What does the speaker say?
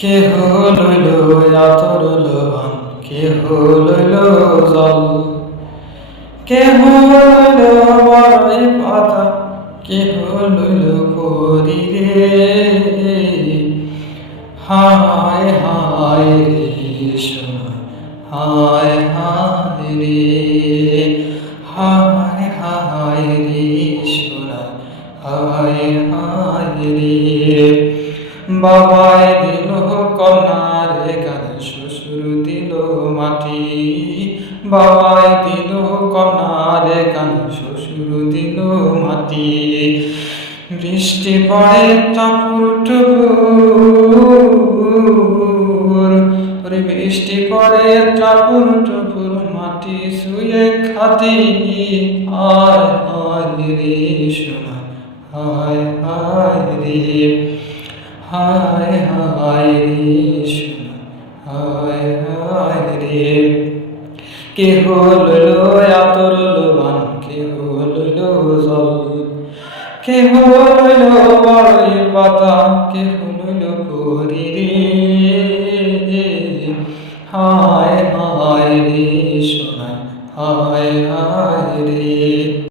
কেহ লইল আতর লবণ, কেহ লইল জল, কেহ লইল বড়ই পাতা, কেহ লইল করি রে। হায় হায় রে সোনা, হায় হায় রে, হায় হায় রে সোনা, হায় হায় রে। বাবায় দিল কন্যার গান, শ্বশুর দিল মাটি। বাবায় দিল কন্যার গান, শ্বশুর দিল মাটি। বৃষ্টি পড়ে টাপুর টুপুর, বৃষ্টি পড়ে টাপুর টুপুর, মাটি শুয়ে খাতি। হায় হায় রে সোনা, হায় হায় রে, হায় হায় রে সোনা, হায় হায় রে। কেহ লইল আতর লবণ, কেহ লইল জল, কেহ লইল বড়ই পাতা, কেহ লইল করি রে। হায় হায় রে সোনা, হায় হায় রে।